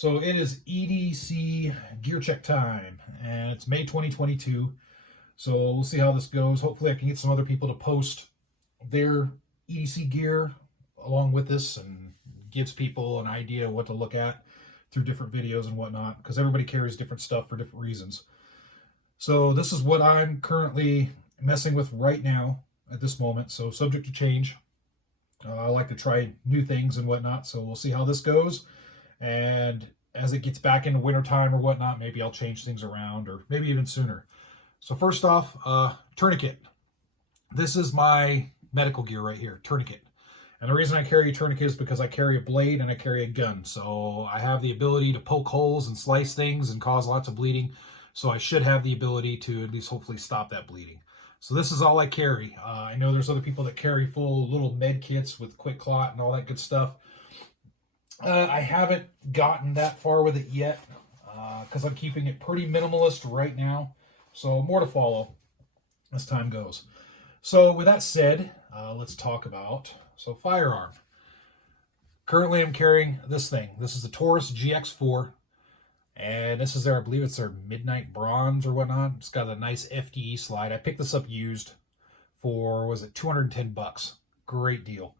So it is EDC Gear Check time, and it's May 2022. So we'll see how this goes. Hopefully I can get some other people to post their EDC gear along with this, and gives people an idea of what to look at through different videos and whatnot, because everybody carries different stuff for different reasons. So this is what I'm currently messing with right now at this moment, so subject to change. I like to try new things and whatnot, so we'll see how this goes. And as it gets back into wintertime or whatnot, maybe I'll change things around, or maybe even sooner. So first off, Tourniquet. This is my medical gear right here, Tourniquet. And the reason I carry a tourniquet is because I carry a blade and I carry a gun. So I have the ability to poke holes and slice things and cause lots of bleeding. So I should have the ability to at least hopefully stop that bleeding. So this is all I carry. I know there's other people that carry full little med kits with quick clot and all that good stuff. I haven't gotten that far with it yet because I'm keeping it pretty minimalist right now. So more to follow as time goes. So with that said, let's talk about firearm. Currently I'm carrying this thing. This is the Taurus Gx4. And this is I believe it's their Midnight Bronze or whatnot. It's got a nice FDE slide. I picked this up used for, was it 210 bucks? Great deal.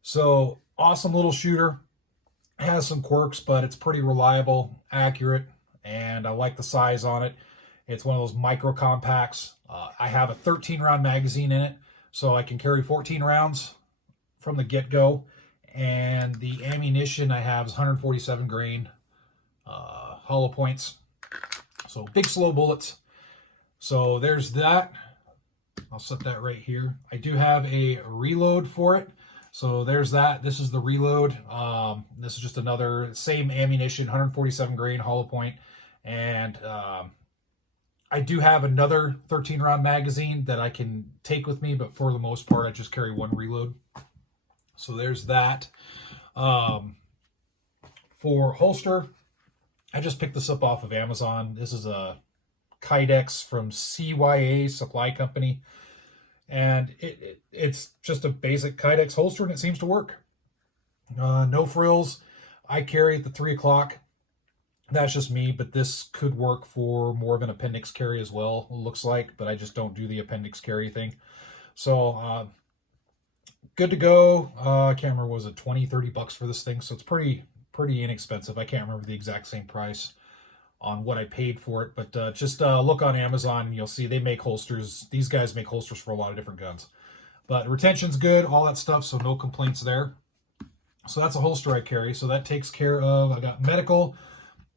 So awesome little shooter. Has some quirks, but it's pretty reliable, accurate, and I like the size on it. It's one of those micro compacts. I have a 13 round magazine in it, so I can carry 14 rounds from the get-go. And the ammunition I have is 147 grain hollow points. So big slow bullets. So there's that. I'll set that right here. I do have a reload for it. So there's that. This is the reload. This is just another same ammunition, 147 grain hollow point. And I do have another 13 round magazine that I can take with me, but for the most part, I just carry one reload. So there's that. For holster, I just picked this up off of Amazon. This is a Kydex from CYA Supply Company. And it's just a basic Kydex holster, and it seems to work. No frills. I carry at the 3 o'clock. That's just me, but this could work for more of an appendix carry as well, it looks like, but I just don't do the appendix carry thing. So, good to go. I can't remember, was it 20, 30 bucks for this thing? So it's pretty inexpensive. I can't remember the exact same price on what I paid for it, but just look on Amazon and you'll see they make holsters. These guys make holsters for a lot of different guns. But retention's good, all that stuff, so no complaints there. So that's a holster I carry. So that takes care of, I got medical,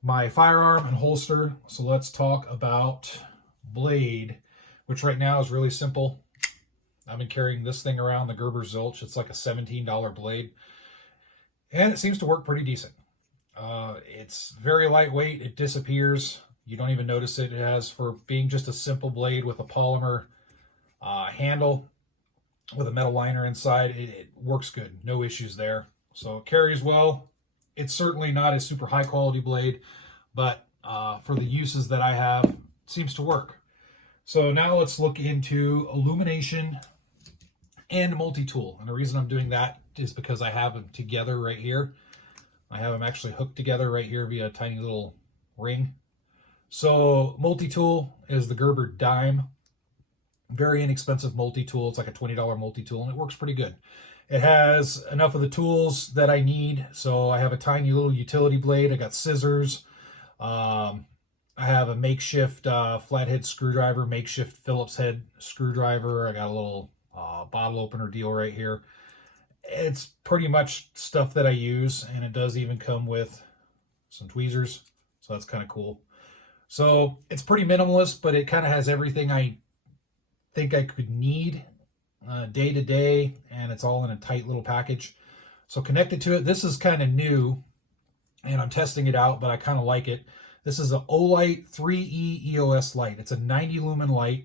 my firearm, and holster. So let's talk about blade, which right now is really simple. I've been carrying this thing around, the Gerber Zilch. It's like a $17 blade. And it seems to work pretty decent. It's very lightweight. It disappears. You don't even notice it. It has, for being just a simple blade with a polymer handle with a metal liner inside, it works good. No issues there. So it carries well. It's certainly not a super high quality blade, but for the uses that I have, it seems to work. So now let's look into Illumination and Multi-Tool. And the reason I'm doing that is because I have them together right here. I have them actually hooked together right here via a tiny little ring. So Multi-Tool is the Gerber Dime. Very inexpensive multi-tool. It's like a $20 multi-tool, and it works pretty good. It has enough of the tools that I need. So I have a tiny little utility blade. I got scissors. I have a makeshift flathead screwdriver, makeshift Phillips head screwdriver. I got a little bottle opener deal right here. It's pretty much stuff that I use, and it does even come with some tweezers, so that's kind of cool. So it's pretty minimalist, but it kind of has everything I think I could need day to day, and it's all in a tight little package. So connected to it, this is kind of new, and I'm testing it out, but I kind of like it. This is an Olight 3E EOS light. It's a 90 lumen light,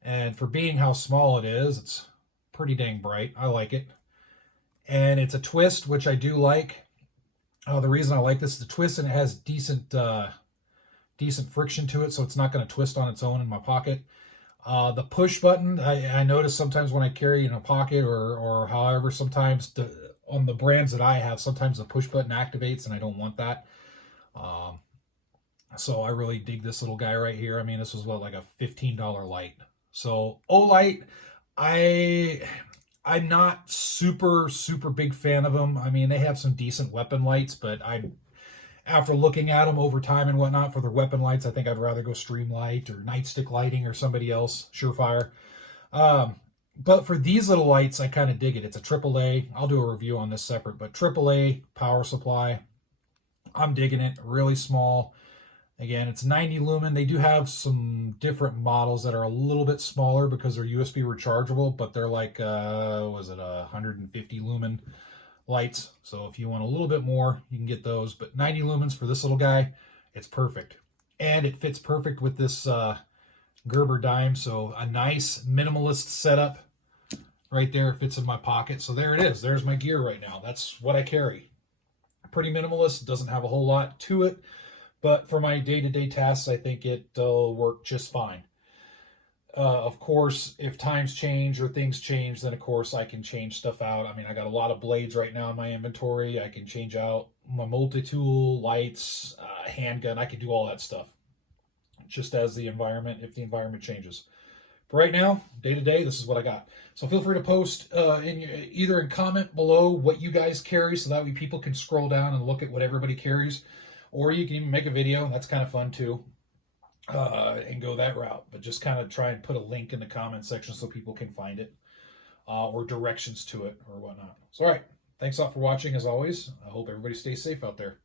and for being how small it is, it's pretty dang bright. I like it. And it's a twist, which I do like. The reason I like this is the twist, and it has decent friction to it, so it's not going to twist on its own in my pocket. The push button, I notice sometimes when I carry in a pocket or however, sometimes on the brands that I have, sometimes the push button activates, and I don't want that. So I really dig this little guy right here. I mean, this was what, like a $15 light. So Olight, I'm not super big fan of them. I mean, they have some decent weapon lights, but after looking at them over time and whatnot for their weapon lights, I think I'd rather go Streamlight or Nightstick Lighting or somebody else, Surefire. But for these little lights, I kind of dig it. It's a AAA. I'll do a review on this separate, but AAA power supply. I'm digging it. Really small. Again, it's 90 lumen. They do have some different models that are a little bit smaller because they're USB rechargeable, but they're like, was it 150 lumen lights? So if you want a little bit more, you can get those. But 90 lumens for this little guy, it's perfect. And it fits perfect with this Gerber dime. So a nice minimalist setup right there. It fits in my pocket. So there it is. There's my gear right now. That's what I carry. Pretty minimalist. Doesn't have a whole lot to it. But for my day-to-day tasks, I think it'll work just fine. Of course, if times change or things change, then of course I can change stuff out. I mean, I got a lot of blades right now in my inventory. I can change out my multi-tool, lights, handgun. I can do all that stuff just as the environment, if the environment changes. But right now, day-to-day, this is what I got. So feel free to post either in comment below what you guys carry, so that way people can scroll down and look at what everybody carries. Or you can even make a video, and that's kind of fun too, and go that route. But just kind of try and put a link in the comment section so people can find it, or directions to it or whatnot. So, all right. Thanks a lot for watching, as always. I hope everybody stays safe out there.